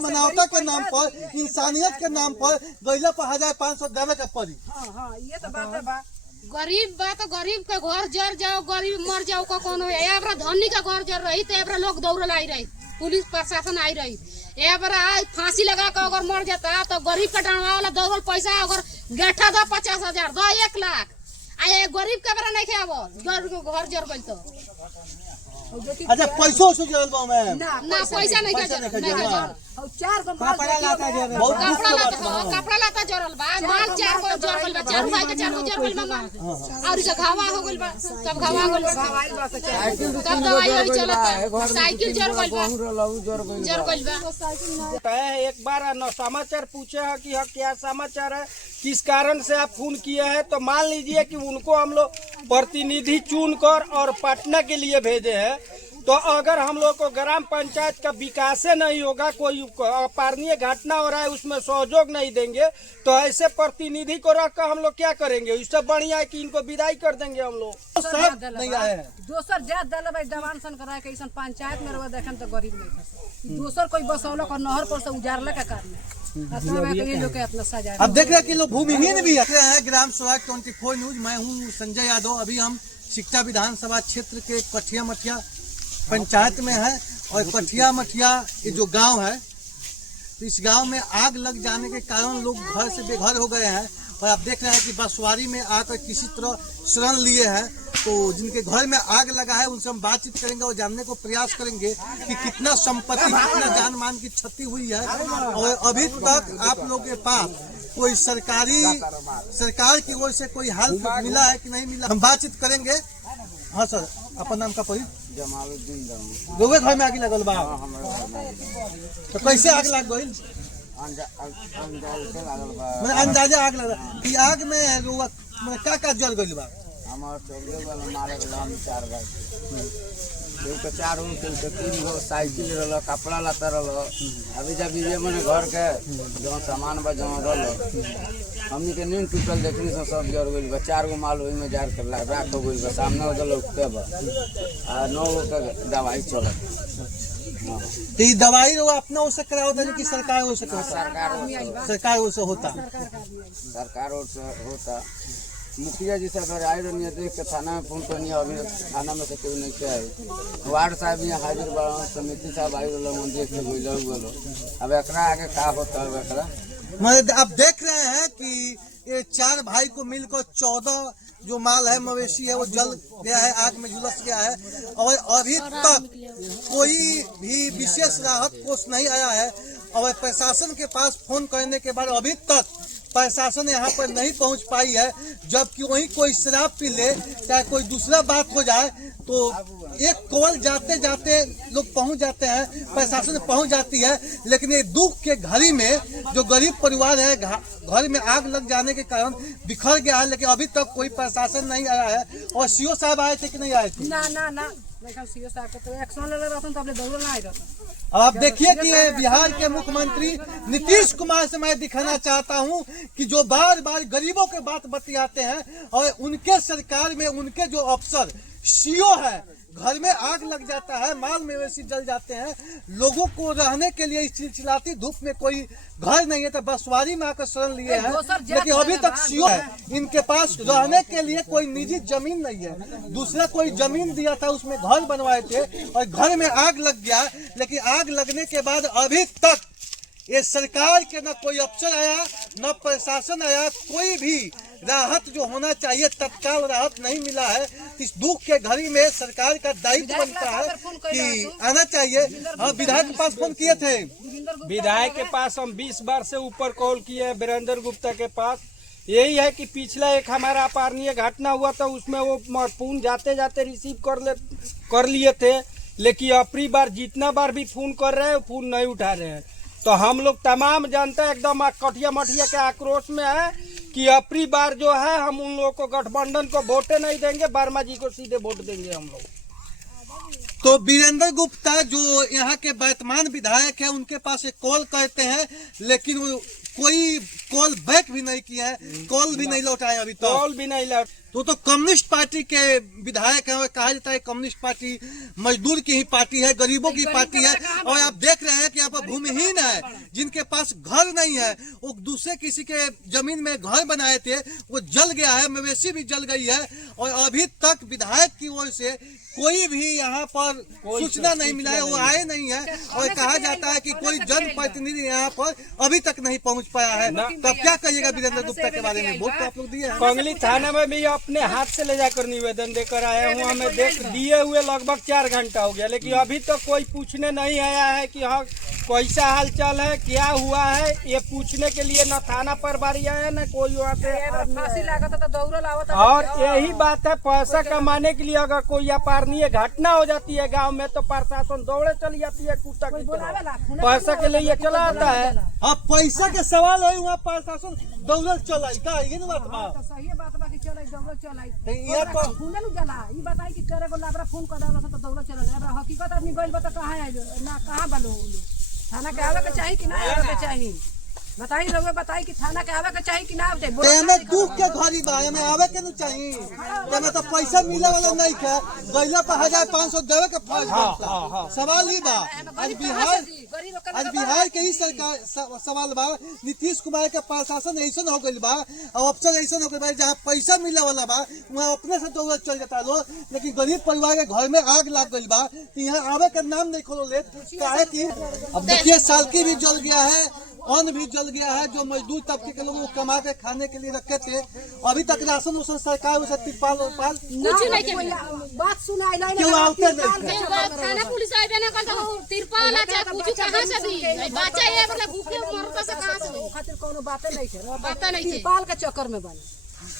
मानवता के नाम पर, इंसानियत के नाम पर गैला पर 1500 देवे के पड़ी। हाँ, ये तो बात है। गरीब बा तो गरीब के घर जर जाओ, गरीब मर जाओ का कौन है। एबरा धनी का घर जर रही तो एबरा लोग दौड़ल आई रही, पुलिस प्रशासन आई रही। एबरा फांसी लगा कर अगर मर जाता तो गरीब का डांडवा वाला दौड़ल पैसा अगर गेठा दो 50,000 दो 1 लाख आ गरीब के बरा नहीं खेबो घर जर गई तो। अच्छा पैसों से जरल बा मैम ना पैसा नहीं का और 4 गो कपड़ा लाता जरल बहुत कपड़ा लाता जरल बा, माल 4 गो जरल बा, 4 भाई के 4 गो जरल बा और इसे घावा हो गइल बा, सब घावा हो गइल बा, सब दवाई होई चलता, साइकिल जर गइल बा। एक बार न समाचार पूछे है कि क्या समाचार है, किस कारण से आप फोन किए हैं, तो मान लीजिए कि उनको हम लोग प्रतिनिधि चुन कर और पटना के लिए भेजे हैं। तो अगर हम लोग को ग्राम पंचायत का विकास नहीं होगा, कोई अपारणीय घटना हो रहा है उसमें सहयोग नहीं देंगे, तो ऐसे प्रतिनिधि को रख कर हम लोग क्या करेंगे। इससे बढ़िया है कि इनको विदाई कर देंगे हम लोग। नहीं आए दोसर जात दल भाई दवान सन करा के ऐसा पंचायत में रह देखें तो गरीब नहीं था। दोसर कोई बसौला और नहर पर से उजारला का कारण है। अब देख रहे हैं कि लोग भूमिहीन भी है। ग्राम सभा 24 न्यूज, मैं हूँ संजय यादव। अभी हम सिकटा विधानसभा क्षेत्र के कठिया मठिया पंचायत में है और कठिया मठिया ये जो गांव है, तो इस गांव में आग लग जाने के कारण लोग घर से बेघर हो गए हैं। और आप देख रहे हैं कि बसवारी में आकर किसी तरह शरण लिए हैं। तो जिनके घर में आग लगा है उनसे हम बातचीत करेंगे और जानने को प्रयास करेंगे कि कितना संपत्ति, कितना जान मान की क्षति हुई है और अभी तक आप लोगों के पास कोई सरकार की ओर से कोई हेल्प मिला है कि नहीं मिला, हम बातचीत करेंगे। हाँ सर, अपन नाम का पड़ी जमालुद्दीन लोगे घर में आग लगल बा, तो कैसे आग लग गई? मैंने अंदाजा आग लगा कि आग में का जल गई बा। हमारे चौके वाला मारे हम 4 भाई, तो 4 हो तो 3 गो साइकिल रहा, कपड़ा लाता रहा। अभी जब ये मैंने घर के जो सामान बा जमा रहा, हमनी के नींद टूटल देखनी से सब जर गई बा। 4 गो माल वही में जार कर राख हो गई बा, सामने उधर उठते बा आ 9 गो का दवाई चलत। तो ये दवाई वो अपना ओर से करा होता है कि सरकार ओर से होता? सरकार ओर से होता, सरकार ओर से होता। मुखिया जी सब आए रही देख के थाना में फोन करनी, अभी थाना में से क्यों नहीं क्या है। वार्ड साहब यहाँ हाजिर बड़ा, समिति साहब आई रहा देख के बोलो। अब एकरा आगे का होता है एकरा। मतलब आप देख रहे हैं कि ये 4 भाई को मिलकर 14 जो माल है, मवेशी है, वो जल गया है, आग में झुलस गया है और अभी तक कोई भी विशेष राहत कोष नहीं आया है। और प्रशासन के पास फोन करने के बाद अभी तक प्रशासन यहाँ पर नहीं पहुँच पाई है। जबकि वहीं कोई शराब पी ले, चाहे कोई दूसरा बात हो जाए, तो एक कॉल जाते जाते लोग पहुँच जाते हैं, प्रशासन पहुँच जाती है। लेकिन ये दुख के घड़ी में जो गरीब परिवार है, घर में आग लग जाने के कारण बिखर गया है, लेकिन अभी तक कोई प्रशासन नहीं आया है। और सीओ साहब आए थे कि नहीं आए थे? ना सीओ साहब तो एक्शन ले रहता तो अपने दौड़ ना आए रहता। अब आप देखिए कि बिहार के मुख्यमंत्री नीतीश कुमार से मैं दिखाना चाहता हूं कि जो बार बार गरीबों के बात बतियाते हैं और उनके सरकार में उनके जो अफसर सीओ है, घर में आग लग जाता है, माल मवेशी जल जाते हैं, लोगों को रहने के लिए इस चिलचिलाती धूप में कोई घर नहीं है, तो बसवारी में आकर शरण लिए हैं। लेकिन अभी तक सीओ है, इनके पास रहने के लिए कोई निजी जमीन नहीं है। दूसरा कोई जमीन दिया था, उसमें घर बनवाए थे और घर में आग लग गया। लेकिन आग लगने के बाद अभी तक ये सरकार के न कोई अफसर आया, न प्रशासन आया, कोई भी राहत जो होना चाहिए तत्काल राहत नहीं मिला है। इस दुख के घड़ी में सरकार का दायित्व बनता है कि आना चाहिए। हाँ, विधायक के पास फोन किए थे, विधायक के पास हम 20 बार से ऊपर कॉल किए हैं, वीरेंद्र गुप्ता के पास। यही है कि पिछला एक हमारा अपारणीय घटना हुआ था, उसमें वो फोन जाते जाते रिसीव कर लिए थे। लेकिन अपनी बार जितना बार भी फोन कर रहे हैं, फोन नहीं उठा रहे हैं। तो हम लोग तमाम जनता एकदम कठिया मठिया के आक्रोश में है कि अपनी बार जो है हम उन लोगों को गठबंधन को वोटे नहीं देंगे, वर्मा जी को सीधे वोट देंगे हम लोग। तो वीरेंद्र गुप्ता जो यहाँ के वर्तमान विधायक है, उनके पास एक कॉल करते हैं, लेकिन वो कोई कॉल बैक भी नहीं किए हैं, कॉल भी नहीं लौटाए अभी तक। कॉल भी नहीं लौट। तो कम्युनिस्ट पार्टी के विधायक है, कहा जाता है कम्युनिस्ट पार्टी मजदूर की ही पार्टी है, गरीबों की पार्टी है। और आप देख रहे हैं कि यहाँ पर भूमिहीन है, जिनके पास घर नहीं है, वो दूसरे किसी के जमीन में घर बनाए थे, वो जल गया है, मवेशी भी जल गई है। और अभी तक विधायक की ओर से कोई भी यहाँ पर सूचना नहीं मिला है, वो आए नहीं है। और कहा जाता है कि कोई जनप्रतिनिधि यहाँ पर अभी तक नहीं पहुँच पाया है। तब क्या कहिएगा वीरेंद्र गुप्ता के बारे में? वोट तो आप लोग दिए हैं। कंगली थाना में भी अपने हाथ से ले जाकर निवेदन देकर आया हूँ। हमें देख दिए हुए लगभग 4 घंटा हो गया, लेकिन अभी तक कोई पूछने नहीं आया है कि हाँ कैसा हालचाल है, क्या हुआ है। ये पूछने के लिए न थाना प्रभारी आया न कोई वहाँ से। फांसी लागत तो दौड़ल आवत। और यही बात है, पैसा कमाने के लिए अगर कोई अपारणीय घटना हो जाती है गांव में तो प्रशासन दौड़े चली जाती है कुत्ता की तरह। पैसा के लिए ये चला आता है। अब पैसा के सवाल है, वहाँ प्रशासन दौड़ल चला का, ये ना बात बा। तो सही बात बा कि चलै दौड़ल चलै। तो यहाँ पर फोन न जला ई बताई कि तेरे को लाबरा फोन कर देला तो दौड़ल चला जाए। हकीकत आदमी गइल बा तो कहां है ना, कहां बालो थाना के आवे के चाही कि ना आवे के चाही? बताई लोग, बताई कि थाना के आवे के चाही कि ना आवे? तेमे दुख के घड़ी बा, हमें आवे के न चाहिए। तेमे तो पैसा मिले वाला नहीं है, गइला पर 1500 देवे के फर्ज बनता। सवाल ही बा आज बिहार के ही सरकार सवाल बा। नीतीश कुमार के प्रशासन ऐसा हो गइल बा और अफसर ऐसा हो गइल बा, जहाँ पैसा मिले वाला बा वहाँ अपने से दौलत चल जाता लोग। लेकिन गरीब परिवार के घर में आग लग गइल बा, यहाँ आवे के नाम नहीं खोलो ले। काहे कि अब देखिए सालकी भी जल गया है, अन्न भी जल गया है, जो मजदूर तबके के लोग कमा के खाने के लिए रखे थे। अभी तक राशन उसन सरकार उसे तिरपाल उरपाल कुछ नहीं के बात सुनाई लाई क्यों आते नहीं? थाना पुलिस आइबे ना करता तिरपाल अच्छा कुछ कहां से दी बच्चा ये मतलब भूखे मरता से कहां से खातिर कोनो बातें नहीं है। पता नहीं है। तिरपाल के चक्कर में बने।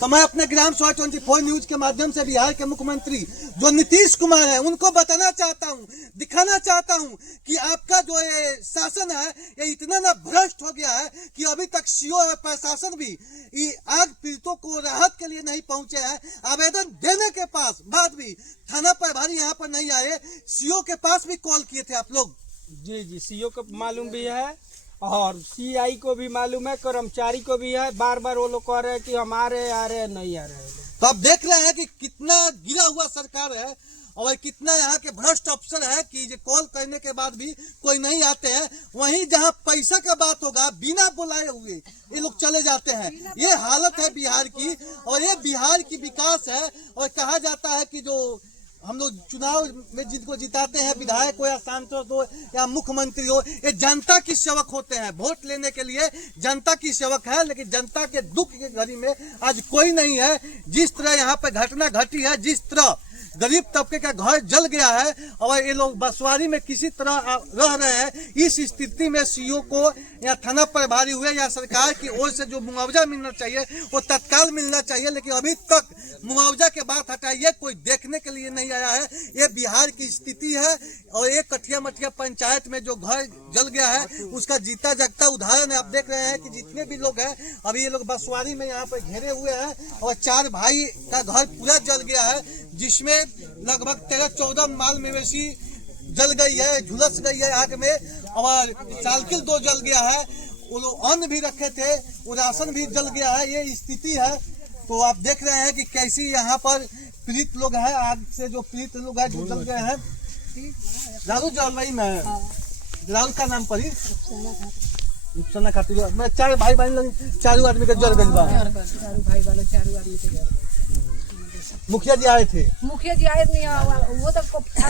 तो मैं अपने ग्राम सभा 24 न्यूज के माध्यम से बिहार के मुख्यमंत्री जो नीतीश कुमार है उनको बताना चाहता हूं, दिखाना चाहता हूं कि आपका जो ये शासन है ये इतना ना भ्रष्ट हो गया है कि अभी तक सीओ और प्रशासन भी आग पीड़ितों को राहत के लिए नहीं पहुंचे हैं। आवेदन देने के बाद भी थाना प्रभारी यहाँ पर नहीं आए। सीओ के पास भी कॉल किए थे आप लोग? जी सीओ को मालूम भी है और सीआई को भी मालूम है, कर्मचारी को भी है। बार बार वो लोग कह रहे हैं कि हम आ रहे नहीं आ रहे। तो आप देख रहे हैं कि कितना गिरा हुआ सरकार है और कितना यहाँ के भ्रष्ट अफसर है कि कॉल करने के बाद भी कोई नहीं आते हैं। वहीं जहाँ पैसा का बात होगा बिना बुलाए हुए ये लोग चले जाते हैं। ये हालत है बिहार की और ये बिहार की विकास है। और कहा जाता है कि जो हम लोग चुनाव में जिनको जिताते हैं, विधायक हो या सांसद हो या मुख्यमंत्री हो, ये जनता की सेवक होते हैं। वोट लेने के लिए जनता की सेवक है, लेकिन जनता के दुख के घड़ी में आज कोई नहीं है। जिस तरह यहाँ पे घटना घटी है, जिस तरह गरीब तबके का घर जल गया है और ये लोग बसवारी में किसी तरह रह रहे हैं, इस स्थिति में सीओ को या थाना प्रभारी हुए या सरकार की ओर से जो मुआवजा मिलना चाहिए वो तत्काल मिलना चाहिए। लेकिन अभी तक मुआवजा के बात हटाइए, कोई देखने के लिए नहीं आया है। ये बिहार की स्थिति है और एक कठिया मठिया पंचायत में जो घर जल गया है उसका जीता जागता उदाहरण है। आप देख रहे हैं कि जितने भी लोग हैं अभी ये लोग बसवारी में यहाँ पर घेरे हुए हैं और 4 भाई का घर पूरा जल गया है, जिसमें लगभग 13-14 माल मवेशी जल गई है, झुलस गई है आग में और साइकिल 2 जल गया है। वो लोग अन्न भी रखे थे, वो राशन भी जल गया है। ये स्थिति है। तो आप देख रहे हैं कि कैसी यहाँ पर पीड़ित लोग हैं, आग से जो पीड़ित लोग हैं जो जल गए हैं। राहुल जलवाई में राहुल का नाम पर ही रुपसाना खातिर मैं 4 भाई बहन 4 आदमी के जल गई बा। 4 भाई वाले 4 आदमी के घर। मुखिया जी आए थे, मुखिया जी आए नहीं, वो तो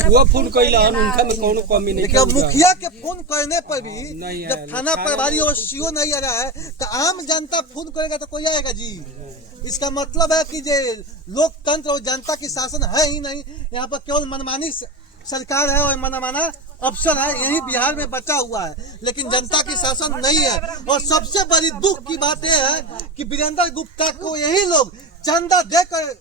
वो फोन कैला उनका में कोनो कमी नहीं। लेकिन मुखिया के फोन करने पर भी जब थाना प्रभारी और सीओ नहीं आ रहा है तो आम जनता फोन करेगा तो कोई आएगा जी? इसका मतलब है कि जे लोकतंत्र और जनता की शासन है ही नहीं। यहाँ पर केवल मनमानी सरकार है और मनमाना अफसर है, यही बिहार में बचा हुआ है, लेकिन जनता की शासन नहीं है। और सबसे बड़ी दुख की बात यह है कि वीरेंद्र गुप्ता को यही लोग चंदा देकर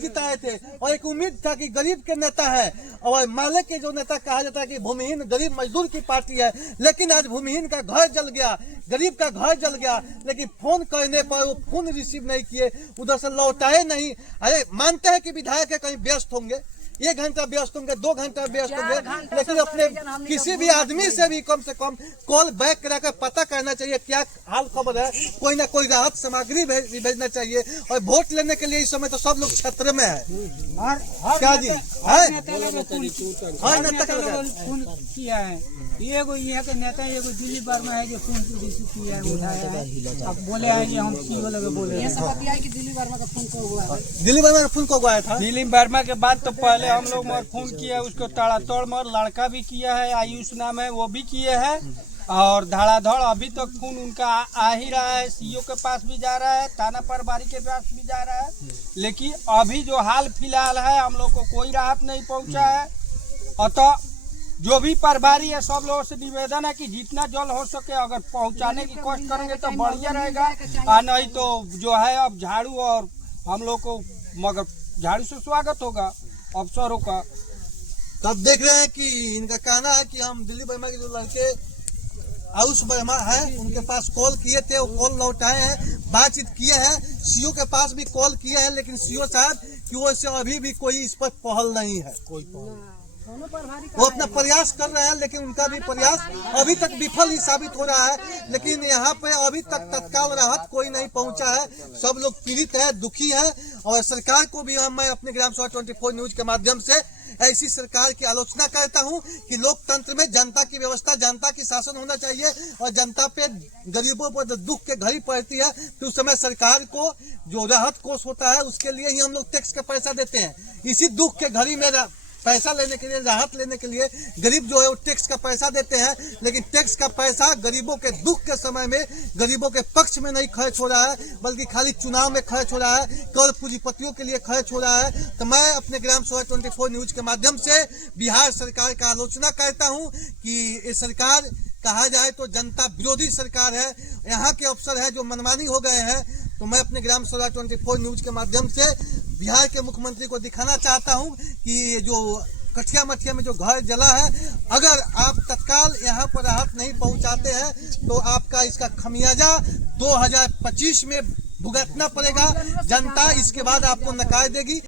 जिताए थे और एक उम्मीद था कि गरीब के नेता है और माले के जो नेता कहा जाता है कि भूमिहीन गरीब मजदूर की पार्टी है। लेकिन आज भूमिहीन का घर जल गया, गरीब का घर जल गया, लेकिन फोन करने पर वो फोन रिसीव नहीं किए, उधर से लौटाए नहीं। अरे मानते हैं कि विधायक कहीं व्यस्त होंगे, 1 घंटा व्यस्त होंगे, 2 घंटा व्यस्त होंगे, लेकिन अपने किसी भी आदमी से भी कम से कम कॉल बैक कराकर पता करना चाहिए क्या हाल खबर है, कोई ना कोई राहत सामग्री भेजना चाहिए। और वोट लेने के लिए इस समय तो सब लोग क्षेत्र में है। क्या जी है हर नेता का फोन किया है, एगो यहाँ के नेता एगो दिल्ली वर्मा है जो फोन रिसीव किया है, उठाया है। अब बोले हैं कि हम सीओ लगे बोले ये सब बतिया कि दिल्ली वर्मा का फोन को हुआ है। दिल्ली वर्मा का फोन को आया था। दिलीप वर्मा के बाद तो पहले हम लोग मर फोन किया, उसको ताड़ातोड़ मर लड़का भी किया है, आयुष नाम है, वो भी किए हैं। और धड़ाधड़ अभी तक फोन उनका आ ही रहा है, सीओ के पास भी जा रहा है, थाना प्रभारी के पास भी जा रहा है, लेकिन अभी जो हाल फिलहाल है हम लोग को कोई राहत नहीं पहुंचा है। अतः जो भी प्रभारी है सब लोगों से निवेदन है कि जितना जल्द हो सके अगर पहुंचाने की कोशिश करेंगे तो बढ़िया रहेगा, और नहीं तो जो है अब झाड़ू और हम लोग को मगर झाड़ू से स्वागत होगा अफसरों का। तब देख रहे हैं कि इनका कहना है कि हम दिल्ली वर्मा के जो लड़के आयुष वर्मा है उनके पास कॉल किए थे, वो कॉल लौटाए हैं, बातचीत किए हैं, सीओ के पास भी कॉल किए हैं, लेकिन सीओ साहब की ओर से अभी भी कोई इस पर पहल नहीं है। वो अपना प्रयास कर रहे हैं, लेकिन उनका भी प्रयास अभी तक विफल ही साबित हो रहा है। लेकिन यहाँ पे अभी तक तत्काल राहत कोई नहीं पहुंचा है, सब लोग पीड़ित है, दुखी है। और सरकार को भी मैं अपने ग्राम सभा 24 न्यूज के माध्यम से ऐसी सरकार की आलोचना करता हूं कि लोकतंत्र में जनता की व्यवस्था, जनता की शासन होना चाहिए, और जनता पे गरीबों पर दुख के घड़ी पड़ती है तो उस समय सरकार को जो राहत कोष होता है उसके लिए ही हम लोग टैक्स का पैसा देते हैं। इसी दुख के घड़ी में पैसा लेने के लिए, राहत लेने के लिए गरीब जो है वो टैक्स का पैसा देते हैं, लेकिन टैक्स का पैसा गरीबों के दुख के समय में गरीबों के पक्ष में नहीं खर्च हो रहा है, बल्कि खाली चुनाव में खर्च हो रहा है, कर पूंजीपतियों के लिए खर्च हो रहा है। तो मैं अपने ग्राम सभा 24 न्यूज के माध्यम से बिहार सरकार का आलोचना करता हूँ कि ये सरकार कहा जाए तो जनता विरोधी सरकार है, यहाँ के अफसर है जो मनमानी हो गए हैं। तो मैं अपने ग्राम सभा 24 न्यूज के माध्यम से बिहार के मुख्यमंत्री को दिखाना चाहता हूं कि जो कठिया मठिया में जो घर जला है, अगर आप तत्काल यहाँ पर राहत नहीं पहुंचाते हैं तो आपका इसका खमियाजा 2025 में भुगतना पड़ेगा। जनता इसके बाद आपको नकार देगी।